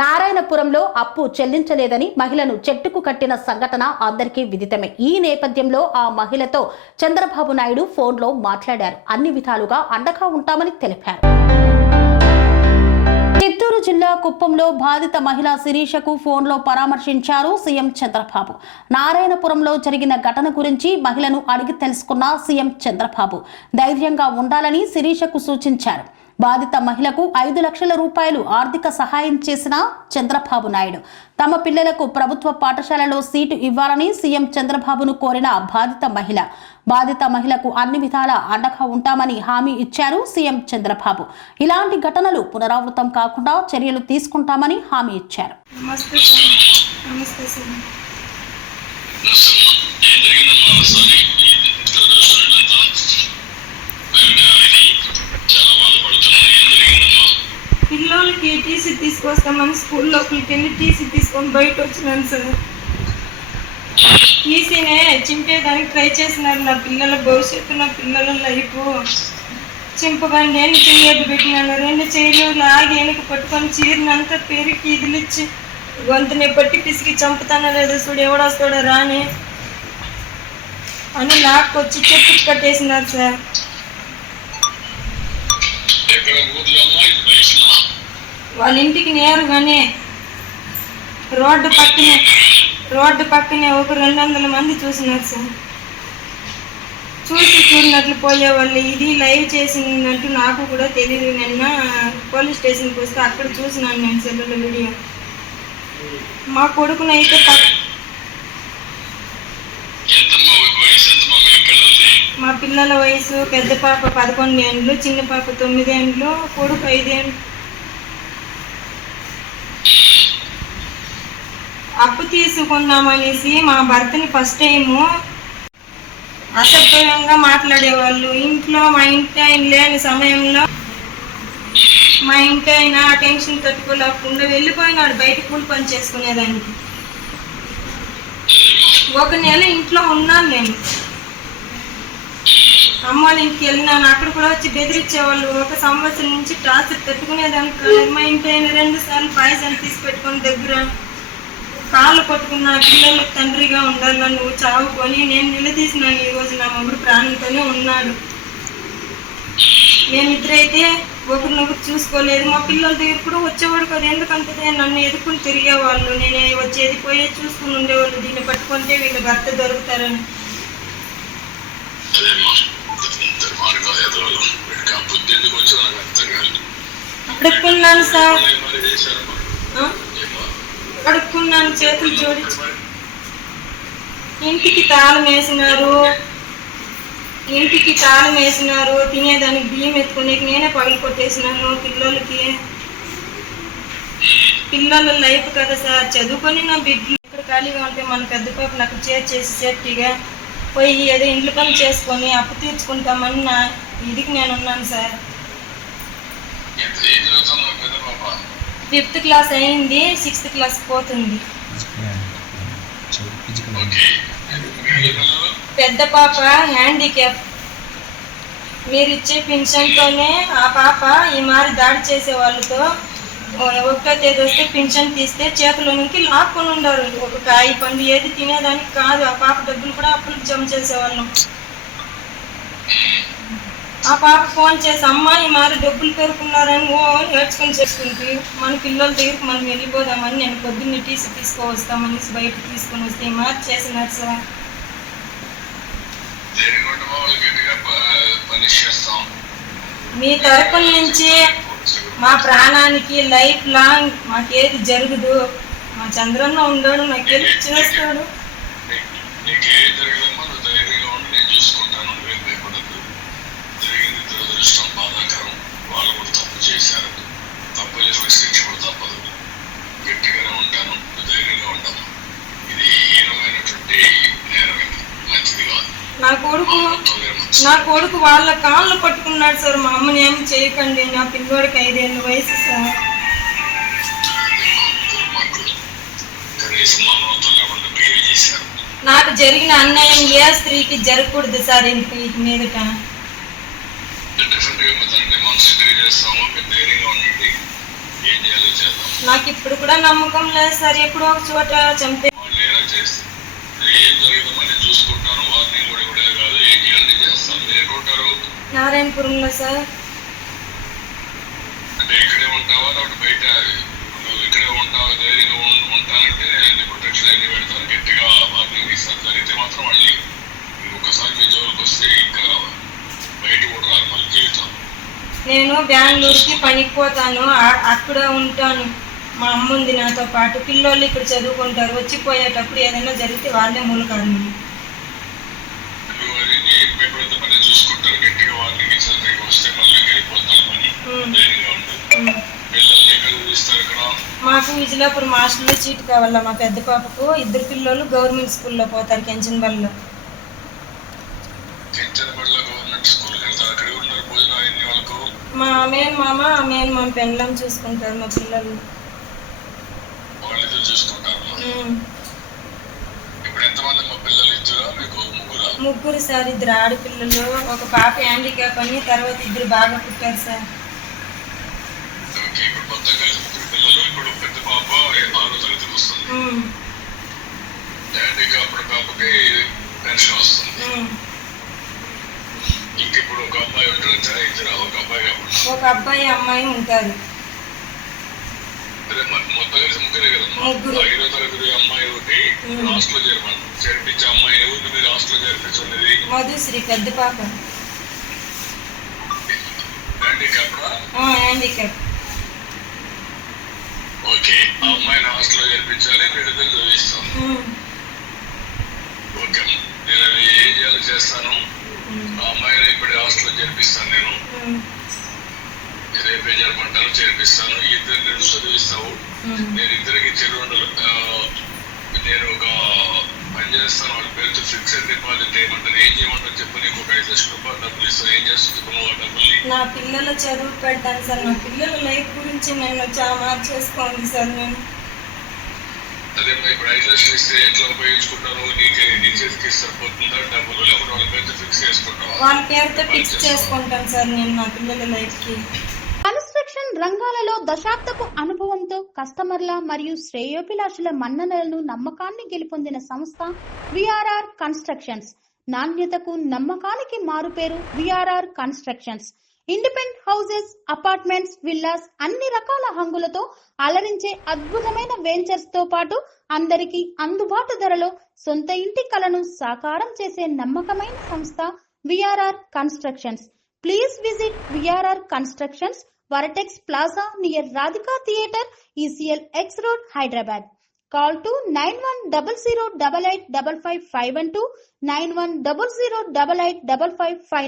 నారాయణపురంలో అప్పు చెల్లించలేదని మహిళను చెట్టుకు కట్టిన సంఘటన అందరికీ విదితమే. ఈ నేపథ్యంలో ఆ మహిళతో చంద్రబాబు నాయుడు ఫోన్లో మాట్లాడారు. అన్ని విధాలుగా అండగా ఉంటామని తెలిపారు. చిత్తూరు జిల్లా కుప్పంలో బాధిత మహిళ శిరీషకు ఫోన్లో పరామర్శించారు సీఎం చంద్రబాబు. నారాయణపురంలో జరిగిన ఘటన గురించి మహిళను అడిగి తెలుసుకున్న సీఎం చంద్రబాబు ధైర్యంగా ఉండాలని శిరీషకు సూచించారు. బాధిత మహిళకు 5 లక్షల రూపాయలు ఆర్థిక సహాయం చేసిన చంద్రబాబు నాయుడు తమ పిల్లలకు ప్రభుత్వ పాఠశాలలో సీటు ఇవ్వాలని సీఎం చంద్రబాబును కోరిన బాధిత మహిళకు అన్ని విధాల అండగా ఉంటామని హామీ ఇచ్చారు సీఎం చంద్రబాబు. ఇలాంటి ఘటనలు పునరావృతం కాకుండా చర్యలు తీసుకుంటామని హామీ ఇచ్చారు. పిల్లలకి టీసీ తీసుకొస్తామని స్కూల్ లోపలికి వెళ్ళి టీసీ తీసుకొని బయట వచ్చినాను సార్. టీసీనే చింపేదానికి ట్రై చేసినారు. నా పిల్లల భవిష్యత్తు, నా పిల్లల లైఫ్ చింపగానే నేను చెయ్యడ్డు పెట్టినాను. 2 చేతులు లాగి వెనక పట్టుకొని చీరనంతా పెరిగి ఇదిలిచ్చి గొంతుని పట్టి పిసికి చంపుతానో లేదో చూడు, ఎవడొస్తాడో రాని అని లాక్కొచ్చి చెట్టుకు కట్టేసినారు సార్. వాళ్ళ ఇంటికి నేరుగానే రోడ్డు పక్కనే ఒక 200 మంది చూసినారు సార్. చూడనట్లు పోయేవాళ్ళు. ఇది లైవ్ చేసినట్టు నాకు కూడా తెలియదు. నిన్న పోలీస్ స్టేషన్కి వస్తే అక్కడ చూసినాను నేను సెల్లులో వీడియో. మా కొడుకునైతే మా పిల్లల వయసు పెద్ద పాప 11 ఏండ్లు, చిన్న పాప 9 ఏండ్లు, కొడుకు 5 ఏండ్లు. అప్పు తీసుకున్నామనేసి మా భర్తని ఫస్ట్ టైము అసభ్యంగా మాట్లాడేవాళ్ళు. ఇంట్లో మా ఇంటి ఆయన లేని సమయంలో మా ఇంటి ఆయన ఆ టెన్షన్ తట్టుకోలేకుండా వెళ్ళిపోయినాడు బయట కూలి పని చేసుకునేదానికి. 1 నెల ఇంట్లో ఉన్నాను నేను. అమ్మ వాళ్ళ ఇంటికి వెళ్ళినాను. అక్కడ కూడా వచ్చి బెదిరించేవాళ్ళు. 1 సంవత్సరం నుంచి టార్చర్ తట్టుకునేదానికి మా ఇంటి ఆయన 2 సార్లు పాయసాన్ని తీసి పెట్టుకొని దగ్గర కాళ్ళు పట్టుకున్న పిల్లలకు తండ్రిగా ఉండాలని నువ్వు చావుకొని నేను నిలదీసినాను. ఈరోజు నా మొగుడు ప్రాణంతోనే ఉన్నాడు. మేమిద్దరైతే ఒకరినొకరు చూసుకోలేదు. మా పిల్లల దగ్గర కూడా వచ్చేవాడు కదా. ఎందుకంటే నన్ను ఎదుర్కొని తిరిగేవాళ్ళు. నేను వచ్చేది పోయేది చూసుకుని ఉండేవాళ్ళు. దీన్ని పట్టుకుంటే వీళ్ళ భర్త దొరుకుతారని. అడుక్కున్నాను సార్, అడుక్కున్నాను, చేతులు జోడించి. ఇంటికి తాళం వేసినారు. తినేదానికి బియ్యం ఎత్తుకునే నేనే పగలు కొట్టేసినాను. పిల్లల లైఫ్ కదా సార్. చదువుకొని నా బిడ్డలు ఇక్కడ ఖాళీగా ఉంటే మన పెద్ద పాపను అక్కడ చేర్చేసి సేఫ్టీగా పోయి ఏదో ఇంట్లో పని చేసుకొని అప్పు తీర్చుకుంటామని నా ఇదికి నేను ఉన్నాను సార్. 5th క్లాస్ అయింది, 6th క్లాస్ పోతుంది. పెద్ద పాప హ్యాండిక్యాప్. మీరు ఇచ్చే పెన్షన్తోనే ఆ పాప ఈ మారి దాడి చేసే వాళ్ళతో 1వ తేదీ వస్తే పెన్షన్ తీస్తే చేతుల నుంచి లాక్కొని ఉండారు. ఒక కాయ పండు ఏది తినేదానికి కాదు. ఆ పాప డబ్బులు కూడా అప్పులకు జమ చేసేవాళ్ళం. ఆ పాప ఫోన్ చేసి అమ్మ ఈ మారి డబ్బులు పెరుకున్నారని నేర్చుకొని చేసుకుంటూ మన పిల్లల దగ్గరికి మనం వెళ్ళిపోదామని నేను పొద్దున్నే టీసీ తీసుకువస్తామని బయట తీసుకొని వస్తే ఈ మారి చేసినారు సార్. మీ తరపున నుంచి మా ప్రాణానికి లైఫ్ లాంగ్ మాకేది జరగదు. మా చంద్రన్న ఉన్నాడు, నాకు హెల్ప్ చేస్తాడు. నా కొడుకు వాళ్ళ కాళ్ళు పట్టుకున్నాడు సార్. మా అమ్మని ఏమి చేయకండి, నా పిల్లోడికి 5 ఏళ్ళ వయసు సార్. నాకు జరిగిన అన్యాయం ఏ స్త్రీకి జరగకూడదు సార్. ఇంటి మీదట ఏం చేయాలో చేద్దాం. నాకు ఇప్పుడు కూడా నమ్మకం లేదు సార్, ఎప్పుడో ఒక చోట చంపే వాళ్ళు ఏదో చేస్తే ఏం జరిగిందమ్మా నేను చూసుకుంటాను. వార్నింగ్ కూడా కూడా కాదు, ఏం చేయాలి నేను చేస్తాను. మీరు ఎక్కడ ఉంటారు? నారాయణపురంలో సార్. అంటే ఇక్కడే ఉంటావా లేకపోతే బయట? నువ్వు ఇక్కడే ఉంటావా, ధైర్యంగా ఉంటానంటే అన్ని ప్రొటెక్షన్ అన్ని పెడతాను, గట్టిగా వార్నింగ్ ఇస్తాను. జరిగితే మాత్రం వాళ్ళు ఇంకొకసారి మీ జోలికి వస్తే ఇంకా బయట కూడా రారు మళ్ళీ జీవితం. నేను బెంగళూరుకి పనికి పోతాను, అక్కడ ఉంటాను. మా అమ్మ ఉంది నాతో పాటు, పిల్లోళ్ళు ఇక్కడ చదువుకుంటారు. వచ్చిపోయేటప్పుడు ఏదైనా జరిగితే వాళ్ళే మూల కారణం. నువ్వు అది ఎప్పుడైతే పని చూసుకుంటారు, గట్టిగా వార్నింగ్ ఇచ్చిన వస్తే మళ్ళీ వెళ్ళిపోతాను పని. ధైర్యంగా ఉండు. పిల్లల్ని ఎక్కడ చూపిస్తారు ఇక్కడ? మాకు విజయలాపురం హాస్టల్లో సీట్ కావాలా మా పెద్ద పాపకు. 2 పిల్లలు గవర్నమెంట్ స్కూల్లో పోతారు, కెంచన్బల్లో. చెంచనబడిలో గవర్నమెంట్ స్కూల్కి వెళ్తారు, అక్కడే ఉన్నారు భోజనం అన్ని వాళ్ళకు. మా మేనమామ పెళ్ళం చూసుకుంటారు మా పిల్లలు. వాళ్ళిద్దరు చూసుకుంటారు. ఇప్పుడు ఎంతమంది మా పిల్లలు? ఇద్దరా మీకు? ముగ్గురా? ముగ్గురు సార్. 2 ఆడపిల్లలు, ఒక పాప హ్యాండిక్యాప్ అని, తర్వాత 2 బాగా పుట్టారు సార్. ఓకే, ఇప్పుడు మొత్తం కలిసి 3 పిల్లలు. ఇప్పుడు పెద్ద పాప 6వ తరగతికి వస్తుంది. హ్యాండిక్యాప్ పాపకి పెన్షన్ వస్తుంది. ఇంక ఇప్పుడు ఒక అబ్బాయి ఉంటారు, ఇద్దరు? ఒక అబ్బాయి కాకుండా ఒక అబ్బాయి అమ్మాయి ఉంటారు. అదే మొత్తం కలిసి ముగ్గురే కదమ్మా. 5వ తరగతి అమ్మాయి ఒకటి హాస్టల్లో చేర్పించే అమ్మాయి ఎవరిని మీరు హాస్టల్లో చేర్పించున్నది? మధుశ్రీ పెద్ద పాప. హ్యాండిక్యాప్. ఓకే, ఆ అమ్మాయిని హాస్టల్లో చేర్పించాలి, వీళ్ళిద్దరు చదివిస్తాను. ఓకే, నేను అది ఏం చేయాలో చేస్తాను. ఆ అమ్మాయిని ఇప్పుడే హాస్టల్లో చేర్పిస్తాను. నేను రేపే జరపంటాను, చేర్పిస్తాను. ఇద్దరు నేను చదివిస్తావు. నేను ఇద్దరికి చెరువుండలు నేను ఒక పని చేస్తాను. వాళ్ళ పేరుతో ఫిక్స్డ్ డిపాజిట్ చేయమంటాను. ఏం చేయమంటారు చెప్పు. నీకు ఒక 5 లక్షల రూపాయలు డబ్బులు ఇస్తాను. ఏం చేస్తుంది ఆ డబ్బుల్ని? నా పిల్లల చదువు పెడతాను సార్. నా పిల్లల లైఫ్ గురించి నన్ను చాలా మార్చేసుకోండి సార్. నేను అదే ఇప్పుడు 5 లక్షలు ఇస్తే ఎట్లా ఉపయోగించుకుంటాను? నీ చేతికి సరిపోతుందా డబ్బులు, లేకపోతే వాళ్ళ పేరుతో ఫిక్స్ చేసుకుంటావా? వాళ్ళ పేరుతో ఫిక్స్ చేసుకుంటాను సార్ నేను నా పిల్లల లైఫ్ కి. కన్స్ట్రక్షన్ రంగాలలో దశాబ్దపు అనుభవంతో కస్టమర్ల మరియు శ్రేయోభిలాషుల మన్ననలను నమ్మకాన్ని గెలుపొందిన సంస్థ విఆర్ఆర్ కన్స్ట్రక్షన్స్. నాణ్యతకు నమ్మకానికి మారుపేరు VRR constructions. Independent houses, apartments, villas, అన్ని రకాల హంగులతో అలరించే అద్భుతమైన వెంచర్స్ తో పాటు అందరికీ అందుబాటు ధరలో సొంత ఇంటి కలను సాకారం చేసే నమ్మకమైన సంస్థ VRR constructions. Please visit VRR Constructions, Varatex Plaza near Radhika Theatre, ECL X Road, Hyderabad. Call to 9100885552, 9100885559.